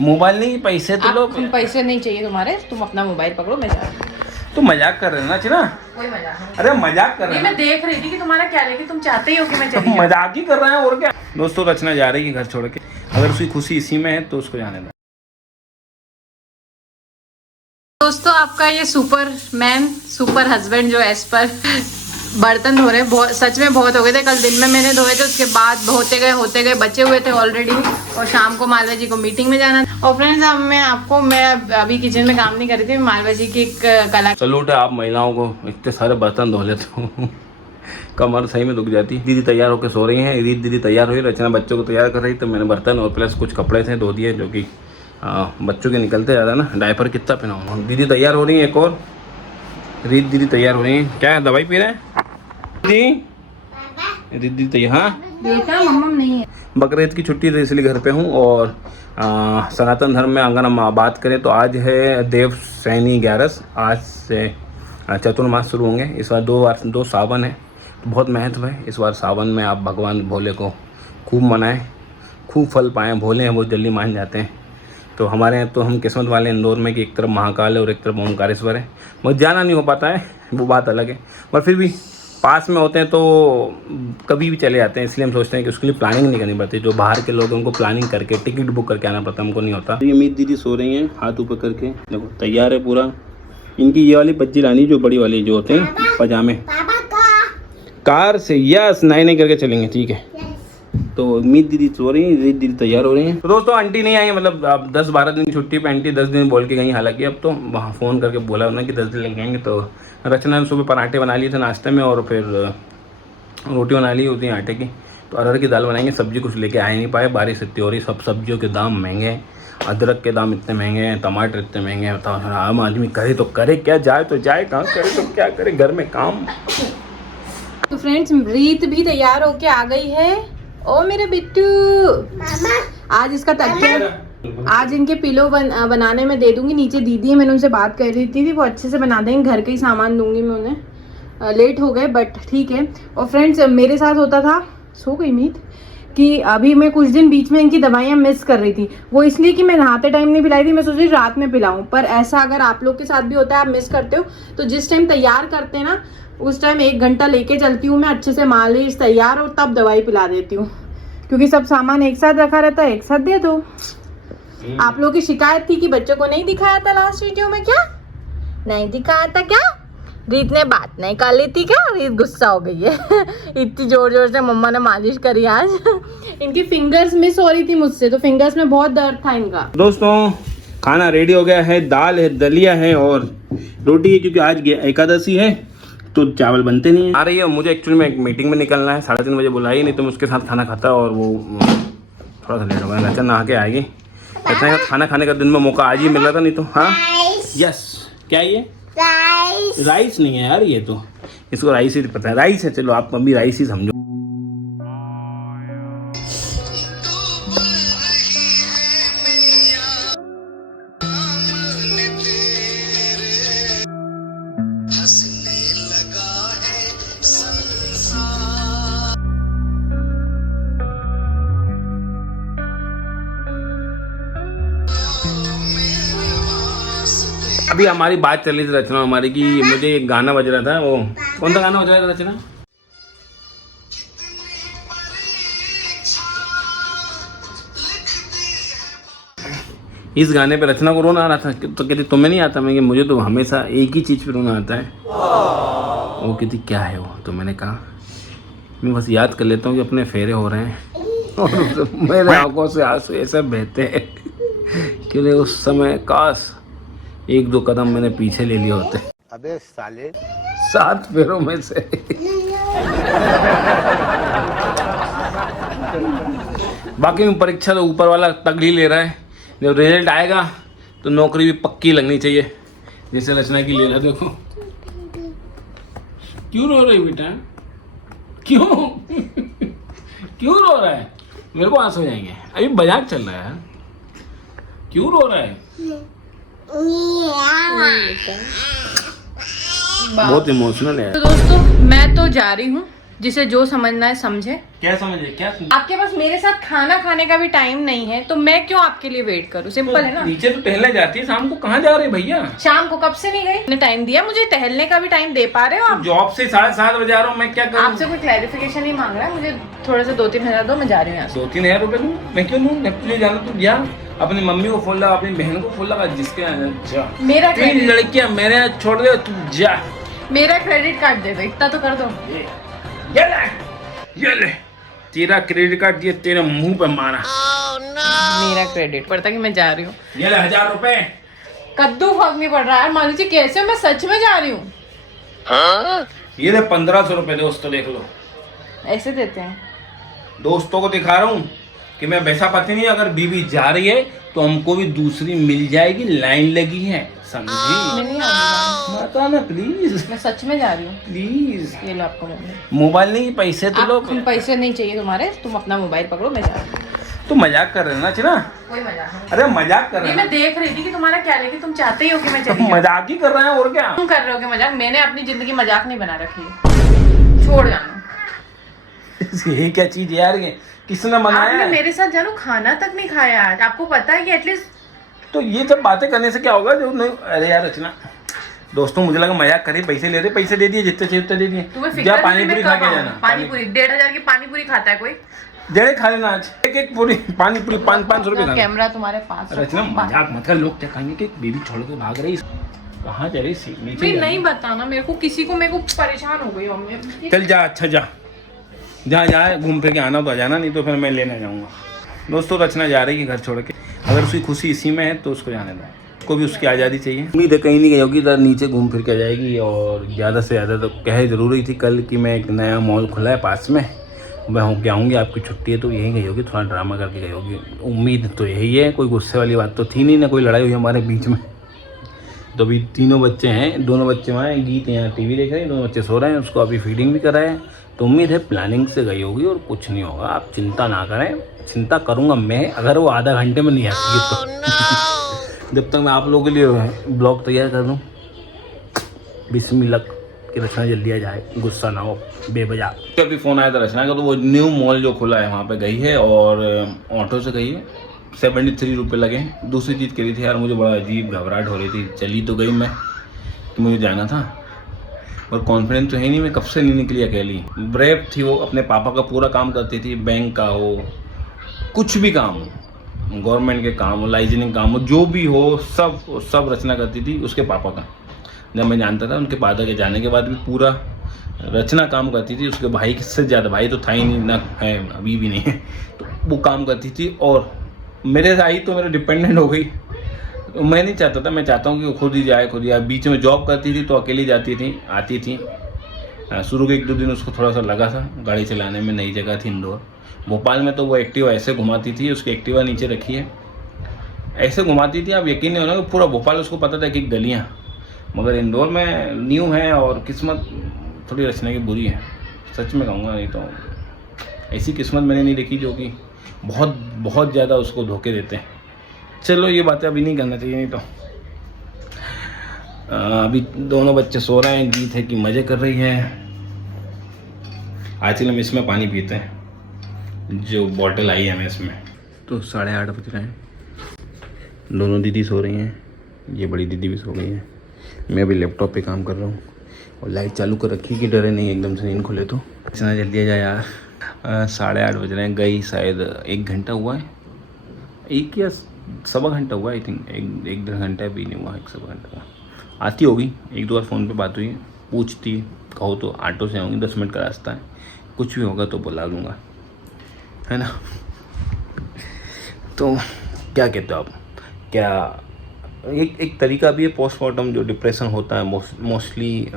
Mobile नहीं, पैसे तो लो। पैसे नहीं चाहिए तुम्हारे, तुम अपना मोबाइल पकड़ो, मैं जा रही हूँ। तो मजाक कर रहे ना चिना? कोई मजाक नहीं। अरे मजाक कर रहे हैं। मैं देख रही थी कि तुम्हारा क्या लेगी, तुम चाहते ही हो कि मैं चली जाऊं। मजाक ही कर रहे हैं और क्या। दोस्तों रचना जा रही है घर छोड़ के, अगर उसकी खुशी इसी में है तो उसको जाने दो। दोस्तों आपका ये सुपर हस्बैंड जो एस पर बर्तन धो रहे हैं, बहुत सच में बहुत हो गए थे। कल दिन में मैंने धोए थे, उसके बाद होते गए बचे हुए थे ऑलरेडी, और शाम को मालवा जी को मीटिंग में जाना था। और फ्रेंड्स अब मैं अभी किचन में काम नहीं कर रही थी, मालवा जी की एक कला। सलूट है आप महिलाओं को, इतने सारे बर्तन धो लेते हो। कमर सही में दुख जाती। दीदी तैयार होकर सो रही हैं, दीदी तैयार हुई, रचना बच्चों को तैयार कर रही, तो मैंने बर्तन और प्लस कुछ कपड़े थे धो दिए, जो कि बच्चों के निकलते ज़्यादा ना, डायपर कितना पहनाऊँ। दीदी तैयार हो रही हैं, एक और दीदी तैयार हो रही हैं। क्या है, दवाई पी रहे हैं दीदी तैयार? हाँ बेटा मम्मा नहीं है, बकरीद की छुट्टी थी इसलिए घर पे हूँ। और सनातन धर्म में अगर हम बात करें तो आज है देव सैनी 11, आज से चतुर्मास शुरू होंगे। इस बार दो सावन है, तो बहुत महत्व है इस बार सावन में। आप भगवान भोले को खूब मनाएं, खूब फल पाएँ। भोले हैं, बहुत जल्दी मान जाते हैं। तो हमारे यहाँ तो हम किस्मत वाले इंदौर में कि एक तरफ महाकाल है और एक तरफ ओमकारेश्वर है। बहुत जाना नहीं हो पाता है, वो बात अलग है, पर फिर भी पास में होते हैं तो कभी भी चले जाते हैं। इसलिए हम सोचते हैं कि उसके लिए प्लानिंग नहीं करनी पड़ती। जो बाहर के लोग हैं उनको प्लानिंग करके टिकट बुक करके आना पड़ता है, हमको नहीं होता। ये मीत दीदी सो रही हैं हाथ ऊपर करके, देखो तैयार है पूरा। इनकी ये वाली बच्ची रानी जो बड़ी वाली जो होते हैं पजामे, कार से यस नहीं करके चलेंगे, ठीक है। तो मीत दीदी सो रही हैं, दीदी तैयार हो रही हैं। तो दोस्तों आंटी नहीं आई, मतलब अब 10-12 दिन की छुट्टी पे आंटी 10 दिन बोल के गई। हालांकि अब तो वहाँ फ़ोन करके बोला उन्होंने कि 10 दिन लग जाएंगे। तो रचना ने सुबह पराठे बना लिए थे नाश्ते में, और फिर रोटी बना ली होती है आटे की। तो अरहर की दाल बनाएंगे। सब्जी कुछ लेके आ ही नहीं पाए, बारिश इतनी हो रही, सब सब्जियों के दाम महंगे हैं। अदरक के दाम इतने महंगे हैं, टमाटर इतने महंगे हैं। बताओ आम आदमी करे तो करे क्या, जाए तो जाए कहाँ, करे तो क्या करे, घर में काम। तो फ्रेंड्स रीत भी तैयार होके आ गई है। ओ मेरे बिट्टू, आज इसका तकिया, आज इनके पिलो बनाने में दे दूंगी। नीचे दीदी है, मैंने उनसे बात कर रही थी, वो अच्छे से बना देंगे। घर का ही सामान दूंगी मैं उन्हें। लेट हो गए बट ठीक है। और फ्रेंड्स मेरे साथ होता था, सो गई मीत, कि अभी मैं कुछ दिन बीच में इनकी दवाइयाँ मिस कर रही थी। वो इसलिए कि मैं नहाते टाइम नहीं पिलाई थी, मैं सोच रही रात में पिलाऊं। पर ऐसा अगर आप लोग के साथ भी होता है, आप मिस करते हो, तो जिस टाइम तैयार करते हैं ना, उस टाइम 1 घंटा लेके चलती हूँ मैं, अच्छे से मालिश तैयार, और तब दवाई पिला देती हूँ। क्योंकि सब सामान एक साथ रखा रहता है, एक साथ दे दो। आप लोगों की शिकायत थी कि बच्चों को नहीं दिखाया था लास्ट वीडियो में, क्या नहीं दिखाया था क्या? रीत ने बात नहीं कर ली थी क्या? रीत गुस्सा हो गई है। इतनी जोर जोर से मम्मा ने मालिश करी आज। इनकी फिंगर्स मिस हो रही थी मुझसे, तो फिंगर्स में बहुत दर्द था इनका। दोस्तों खाना रेडी हो गया है, दाल है, दलिया है और रोटी है, क्योंकि आज एकादशी है तो चावल बनते नहीं है। आ रही है, मुझे एक्चुअली में एक मीटिंग में निकलना है, 3:30 बजे बुलाई, नहीं तो मैं उसके साथ खाना खाता, और वो थोड़ा सा लेट हो गया। रचना नहा के आएगी, रचना का खाना खाने का दिन में मौका आज ही मिल रहा था, नहीं तो। हाँ यस, क्या ये राइस नहीं है यार, ये तो इसको राइस ही पता है, राइस है। चलो आप अभी राइस ही समझो। अभी हमारी बात चल रही थी रचना हमारी की, मुझे एक गाना बज रहा था, वो कौन सा गाना बज रहा था रचना? इस गाने पे रचना को रोना आ रहा था, तो कहती तुम्हें नहीं आता? मैं मुझे तो हमेशा एक ही चीज़ पे रोना आता है। वो कहती क्या है वो? तो मैंने कहा मैं बस याद कर लेता हूँ कि अपने फेरे हो रहे हैं और मेरे आंखों से आंसू ऐसे बहते हैं कि उस समय काश 1-2 कदम मैंने पीछे ले लिए होते। अबे साले 7 फेरों में से। बाकी में परीक्षा तो ऊपर वाला तगड़ी ले रहा है, जब रिजल्ट आएगा तो नौकरी भी पक्की लगनी चाहिए, जैसे रचना की ले रहा है। देखो क्यों रो रही बेटा, क्यों क्यों रो रहा है? मेरे को आंसू हो जाएंगे, अभी मजाक चल रहा है। क्यों रो रहा है? बहुत इमोशनल है। तो दोस्तों मैं तो जा रही हूँ, जिसे जो समझना है समझे। क्या समझे? क्या आपके पास मेरे साथ खाना खाने का भी टाइम नहीं है तो मैं क्यों आपके लिए वेट करूं? सिंपल है ना। नीचे तो टहलने जाती है, शाम को कहाँ जा रहे भैया? शाम को कब से नहीं गई? मैंने टाइम दिया, मुझे टहलने का भी टाइम दे पा रहे हो आप? जॉब से 7:30 बजे आ रहा हूँ, मैं क्या करूँ? आपसे कोई क्लैरिफिकेशन नहीं मांग रहा है, मुझे थोड़े से 2-3 हजार दो, मैं जा रही हूँ यहाँ से। 2-3 हजार रुपए दूँ? मैं क्यों दूँ? तुझे जाना तू जा, अपनी मम्मी को फोन लगा, अपनी बहन को फोन लगा, जिसके यहाँ जा। मेरा तीन लड़कियां मेरे यहाँ छोड़ दे, तू जा। मेरा क्रेडिट कार्ड दे दो, इतना तो कर दो। ये ले तेरा क्रेडिट कार्ड दिए, तेरे मुंह पे मारा। मेरा क्रेडिट पड़ता कि मैं जा रही हूँ। ये ले 1000 रुपए। कद्दू फर्क नहीं पड़ रहा है, मान लीजिए कैसे हो, मैं सच में जा रही हूँ। ये ले 1500 रुपए, दोस्तों देख लो। ऐसे देते हैं? दोस्तों को दिखा रहा हूँ कि मैं वैसा पति नहीं, अगर बीवी जा रही है तो हमको भी दूसरी मिल जाएगी, लाइन लगी है, समझी? मैं नहीं आऊंगी, बता ना प्लीज। मैं सच में जा रही हूँ। प्लीज ये लो आपको मोबाइल। मोबाइल नहीं, पैसे तो लो। तुम पैसे नहीं चाहिए तुम्हारे, तुम अपना मोबाइल पकड़ो, मैं जा रही हूँ। तू मजाक कर रहे ना चना? कोई मजाक नहीं। अरे मजाक कर रहे ये हैं। मैं देख रही थी कि तुम्हारा क्या, लेकिन तुम चाहते ही हो कि मैं चली जाऊं। मजाक ही कर रहे हैं और क्या? तुम कर रहे हो कि मजाक? मैंने अपनी जिंदगी मजाक नहीं बना रखी है, छोड़ जाना। ये क्या चीज यार, ये किसने मनाया आपने है? मेरे साथ जानू खाना तक नहीं खाया आज, आपको पता है कि एटलीस्ट। तो ये सब बातें करने से क्या होगा जो नहीं? अरे यार रचना, दोस्तों मुझे लगा मजाक करे, पैसे ले रहे, पैसे दे दिए, जितने चाहिए उतने दे दिए। तुम्हें जा फिक्र पानी पूरी खा के जाना। पानी पूरी 1500 की पानी पूरी खाता है कोई? डेढ़ खा लेना आज, एक पूरी पानी पूरी 500 रुपए खाना। कैमरा तुम्हारे पास रचना मजाक मत कर, लोग क्या कहेंगे कि बेबी छोड़ के भाग रही, कहाँ जा रही? भी नहीं बताना मेरे को, किसी को, मेरे को परेशान हो गई मम्मी। चल जा, अच्छा जा जहाँ जाए, घूम फिर के आना तो आ जाना, नहीं तो फिर मैं लेने जाऊँगा। दोस्तों रचना जा रही है घर छोड़ के, अगर उसकी खुशी इसी में है तो उसको जाने दो, को भी उसकी आज़ादी चाहिए। उम्मीद है कहीं नहीं गई होगी, इधर नीचे घूम फिर के जाएगी। और ज़्यादा से ज़्यादा तो कह जरूर रही थी कल कि मैं एक नया मॉल खुला है पास में, मैं होके आऊँगी, आपकी छुट्टी है तो यहीं गई होगी, थोड़ा ड्रामा करके गई होगी। उम्मीद तो यही है, कोई गुस्से वाली बात तो थी नहीं, ना कोई लड़ाई हुई हमारे बीच में। तो अभी तीनों बच्चे हैं, दोनों बच्चे वहाँ हैं, गीत यहाँ टीवी देख रहे हैं, दोनों बच्चे सो रहे हैं, उसको अभी फीडिंग भी कराए हैं। तो उम्मीद है प्लानिंग से गई होगी और कुछ नहीं होगा, आप चिंता ना करें। चिंता करूँगा मैं अगर वो आधा घंटे में नहीं आती है तो। जब तक मैं आप लोगों के लिए ब्लॉग तैयार कर दूँ, बिस्मिल्लाह कि रचना जल्दी आ जाए, गुस्सा ना हो बेवजह। तो अभी फ़ोन आया था रचना का, तो वो न्यू मॉल जो खुला है वहाँ पे गई है और ऑटो से गई है, 73 रुपये लगे। दूसरी चीज़ करी थी यार, मुझे बड़ा अजीब घबराहट हो रही थी, चली तो गई मैं कि मुझे जाना था और कॉन्फिडेंस तो है नहीं, मैं कब से नहीं निकली अकेली। ब्रेव थी वो, अपने पापा का पूरा काम करती थी, बैंक का हो, कुछ भी काम हो, गवर्नमेंट के काम हो, लाइजनिंग काम हो, जो भी हो सब रचना करती थी उसके पापा का। जब मैं जानता था, उनके फादर के जाने के बाद भी पूरा रचना काम करती थी, उसके भाई से ज़्यादा, भाई तो था ही नहीं, ना है अभी भी नहीं है, तो वो काम करती थी। और मेरे से आई तो मेरे डिपेंडेंट हो गई, तो मैं नहीं चाहता था, मैं चाहता हूँ कि वो खुद ही जाए, खुद ही आए। बीच में जॉब करती थी तो अकेली जाती थी, आती थी। शुरू के 1-2 दिन उसको थोड़ा सा लगा था गाड़ी चलाने में, नई जगह थी इंदौर। भोपाल में तो वो एक्टिवा ऐसे घुमाती थी, उसकी एक्टिवा नीचे रखी है, ऐसे घुमाती थी, आप यकीन नहीं होना कि पूरा भोपाल उसको पता था कि गलियाँ। मगर इंदौर में न्यू है और किस्मत थोड़ी रचना की बुरी है, सच में कहूँगा। नहीं तो ऐसी किस्मत मैंने नहीं देखी जो कि बहुत बहुत ज़्यादा उसको धोखे देते हैं। चलो ये बातें अभी नहीं करना चाहिए, नहीं तो अभी दोनों बच्चे सो रहे हैं, गीत है कि मज़े कर रही है। आजकल हम इसमें पानी पीते हैं, जो बॉटल आई है हमें इसमें। तो 8:30 बज रहे हैं, दोनों दीदी सो रही हैं, ये बड़ी दीदी भी सो गई है। मैं अभी लैपटॉप पे काम कर रहा हूँ और लाइट चालू कर रखी कि डरे नहीं एकदम से नींद खुले तो। इतना जल्दी आ जाए यार, 8:30 बज रहे हैं, गई शायद 1 घंटा हुआ है, 1 या 1.25 घंटा हुआ, आई थिंक 1-1.5 घंटा भी नहीं हुआ, 1-1.25 घंटा का। आती होगी, 1-2 बार फ़ोन पे बात हुई, पूछती, कहो तो ऑटो से आऊँगी, 10 मिनट का रास्ता है, कुछ भी होगा तो बुला लूँगा, है ना। तो क्या कहते हो आप? क्या एक तरीका भी है पोस्टमार्टम, जो डिप्रेशन होता है मोस्टली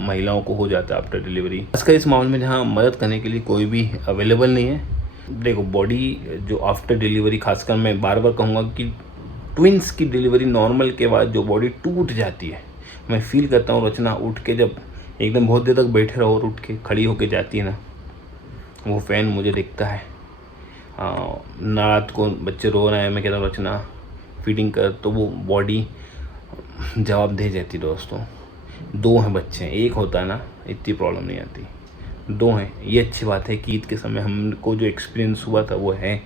महिलाओं को हो जाता है आफ्टर डिलीवरी। खासकर इस मामले में जहाँ मदद करने के लिए कोई भी अवेलेबल नहीं है। देखो, बॉडी जो आफ्टर डिलीवरी, खासकर मैं बार बार कहूँगा कि ट्विंस की डिलीवरी नॉर्मल के बाद जो बॉडी टूट जाती है, मैं फील करता हूँ रचना उठ के जब एकदम बहुत देर तक बैठे रहो और उठ के खड़ी होके जाती है ना, वो फैन मुझे दिखता है। रात को बच्चे रो रहे हैं, मैं कहता हूँ रचना फीडिंग कर, तो वो बॉडी जवाब दे जाती। दोस्तों 2 हैं बच्चे, 1 होता है ना, इतनी प्रॉब्लम नहीं आती, 2 हैं। ये अच्छी बात है कि ईद के समय हमको जो एक्सपीरियंस हुआ था वो है,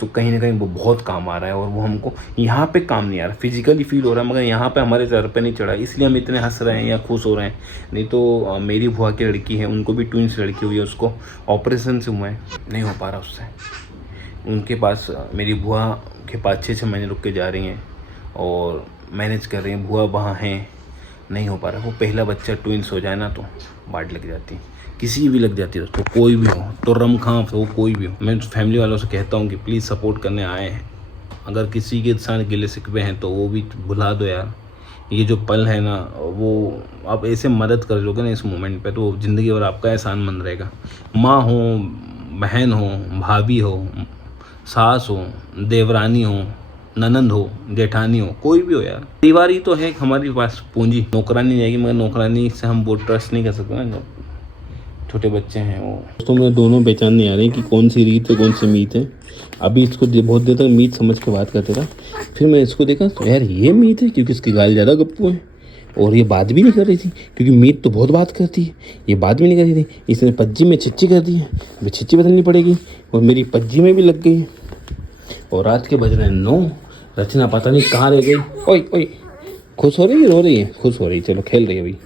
तो कहीं ना कहीं वो बहुत काम आ रहा है। और वो हमको यहाँ पे काम नहीं आ रहा, फिजिकली फील हो रहा है, मगर यहाँ पे हमारे सर पे नहीं चढ़ा, इसलिए हम इतने हंस रहे हैं या खुश हो रहे हैं। नहीं तो मेरी बुआ की लड़की है, उनको भी ट्विंस लड़की हुई है, उसको ऑपरेशन से हुआ है, नहीं हो पा रहा उससे। उनके पास मेरी बुआ के पास 6-6 महीने रुक के जा रही हैं और मैनेज कर रही हैं। बुआ वहाँ हैं, नहीं हो पा रहा। वो पहला बच्चा ट्विंस हो जाए ना तो बाट लग जाती, किसी की भी लग जाती है दोस्तों, कोई भी हो, तो रमखां हो, कोई भी हो। मैं फैमिली वालों से कहता हूँ कि प्लीज़ सपोर्ट करने आए हैं। अगर किसी के साथ गिले शिकवे हैं तो वो भी भुला दो यार। ये जो पल है ना, वो आप ऐसे मदद कर लोगे ना इस मोमेंट पे, तो ज़िंदगी भर आपका एहसान मंद रहेगा। माँ हो, बहन हो, भाभी हो, सास हो, देवरानी हो, ननंद हो, जेठानी हो, कोई भी हो यार, परिवार ही तो है हमारे पास पूंजी। नौकरानी जाएगी, मगर नौकरानी से हम वो ट्रस्ट नहीं कर सकते ना, जब छोटे बच्चे हैं वो। दोस्तों मैं दोनों पहचान नहीं आ रही कि कौन सी रीत है कौन सी मीत है। अभी इसको बहुत देर तक मीत समझ के बात करते था, फिर मैं इसको देखा तो यार ये मीत है, क्योंकि इसकी गाल ज़्यादा गप्पू है और ये बात भी नहीं कर रही थी, क्योंकि मीत तो बहुत बात करती है, ये बात भी नहीं कर रही थी। इसने पज्जी में छिच्ची कर दी है, अभी छिच्ची बदलनी पड़ेगी और मेरी पज्जी में भी लग गई है। और रात के बज रहे हैं 9, रचना पता नहीं कहाँ रह गई। ओए ओए, खुश हो रही है रो रही है? खुश हो रही है, चलो खेल रही है अभी।